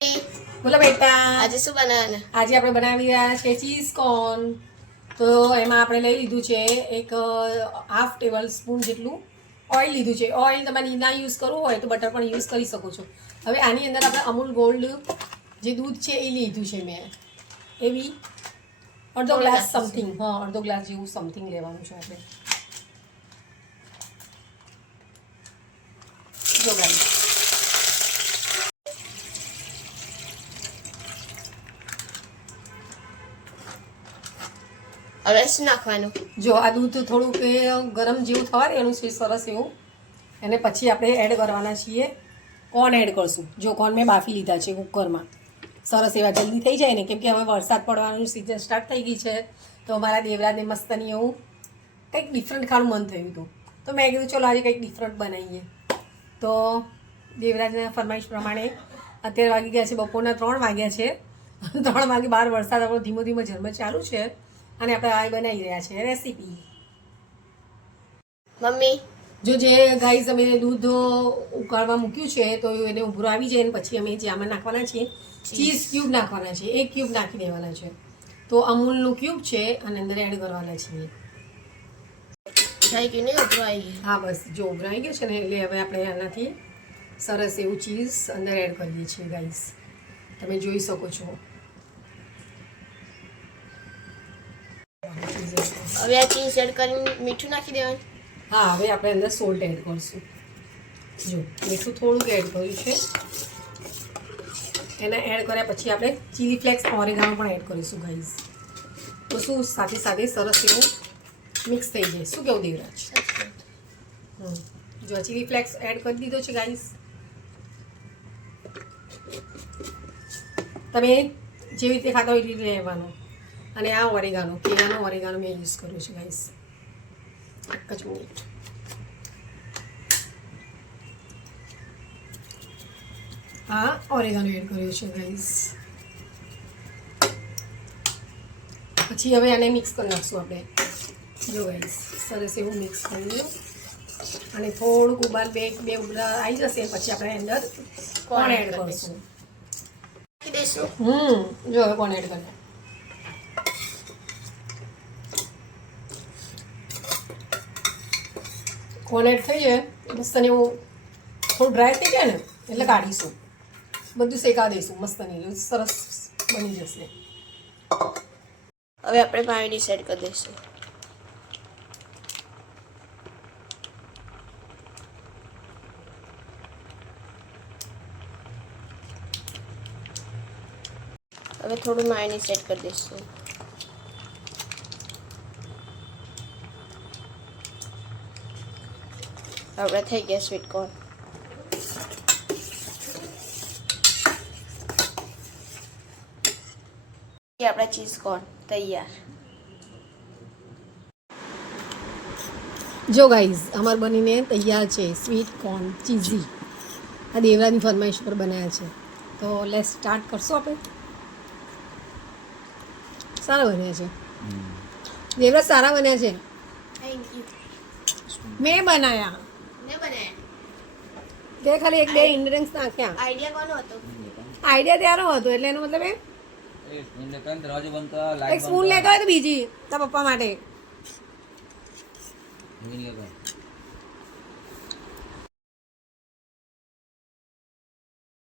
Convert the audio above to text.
બોલો બેટા, આજે શું બનાવવાના? આજે આપણે બનાવી રહ્યા છે ચીઝ કોર્ન. તો એમાં આપણે લઈ લીધું છે એક હાફ ટેબલ સ્પૂન જેટલું ઓઇલ લીધું છે. ઓઇલ તમારે ના યુઝ કરવું હોય તો બટર પણ યુઝ કરી શકો છો. હવે આની અંદર આપણે અમૂલ ગોલ્ડ જે દૂધ છે એ લીધું છે મેં. એવી અડધો ગ્લાસ સમથિંગ, અડધો ગ્લાસ જેવું સમથિંગ લેવાનું છે આપણે. જો ગાઈસ, હવે શું નાખવાનું? જો આ દૂધ થોડુંક ગરમ જેવું થવા દે એનું છે સરસ એવું. અને પછી આપણે એડ કરવાના છીએ કોર્ન એડ કરશું. જો કોર્ન મેં બાફી લીધા છે કુકરમાં, સરસ એવા જલ્દી થઈ જાય ને, કેમ કે હવે વરસાદ પડવાનું સિઝન સ્ટાર્ટ થઈ ગઈ છે. તો અમારા દેવરાજને મસ્તની એવું કંઈક ડિફરન્ટ ખાવાનું મન થયું હતું. તો મેં કીધું ચલો આજે કંઈક ડિફરન્ટ બનાવીએ. તો દેવરાજના ફરમાઈશ પ્રમાણે અત્યારે વાગી ગયા છે બપોરના 3 વાગ્યા છે. 3 વાગે બહાર વરસાદ આપણો ધીમો ધીમો ઝરમર ચાલુ છે. અને આપણે આ બનાવી રહ્યા છે રેસીપી. મમ્મી જો જે ગાઈઝ અમે દૂધ ઉકાળવા મૂક્યું છે તો એને ઉભરો આવી જાય ને પછી અમે જે આમાં નાખવાના છીએ ચીઝ ક્યુબ નાખવાના છે. 1 ક્યુબ નાખી દેવાના છે. તો અમૂલનું ક્યુબ છે અને અંદર એડ કરવાના છીએ. થઈ ગયું ને? ઉભરો આવી ગયું. હા બસ જો ઉભરો આવી ગયો છે ને, એટલે હવે આપણે આનાથી સરસ એવું ચીઝ અંદર એડ કરીએ છીએ ગાઈઝ. તમે જોઈ શકો છો. હવે આ ચીઝ એડ કરીને મીઠું નાખી દેવાનું. હા, હવે આપણે અંદર સોલ્ટ એડ કરશું. જો મીઠું થોડુંક એડ કર્યું છે. એને એડ કર્યા પછી આપણે ચીલી ફ્લેક્સ ઓરેગાનો પણ એડ કરીશું ગાઈઝ. તો શું સાથે સાથે સરસ એવું મિક્સ થઈ જાય. શું કેવું દેવરાજ? જો ચીલી ફ્લેક્સ એડ કરી દીધો છે ગાઈઝ. તમે જેવી રીતે ખાતા હોય એવી રીતે લેવાનું. અને આ ઓરેગાનો, કેળાનો ઓરેગાનો મેં યુઝ કર્યો છે ગાઈઝ. એક જ મિનિટ. આ ઓરેગાનો એડ કર્યો છે ગાઈઝ. પછી હવે આને મિક્સ કરી નાખશું આપણે. જો ગાઈઝ સરસ એવું મિક્સ કરી લો. અને થોડુંક ઉબાલ બે ઉબલા આવી જશે પછી આપણે અંદર કોર્ન એડ કરીશું. જો હવે કોર્ન એડ કરીએ. કોર્ન એડ થઈ જાય મસ્ત ને એવું થોડું ડ્રાય થઈ જાય ને એટલે કાઢીશું. બધું શેકા દઈશું મસ્ત ને સરસ બની જશે. હવે આપણે માયોનીઝ એડ કરી દઈશું. હવે થોડું માયોનીઝ એડ કરી દઈશું. હવે થઈ ગયા સ્વીટ કોર્ન. આપણા ચીઝ કોર્ન તૈયાર. જો ગાઈઝ અમાર બનીને તૈયાર છે સ્વીટ કોર્ન ચીઝી. આ દેવરાની ફરમાઈશ પર બનાવ્યા છે. તો લેટ્સ સ્ટાર્ટ કરશો આપણે. સારા બન્યા છે દેવરાજ, સારા બન્યા છે. Thank you. મેં બનાવ્યા. તે ખાલી 1-2 ઇન્ગ્રેડિયન્ટ્સ નાખ્યા. આઈડિયા કોનો હતો? આઈડિયા ત્યારો હતો એટલે એનો મતલબ એક સ્પૂન લેતો હોય તો બીજી તારા પપ્પા માટે.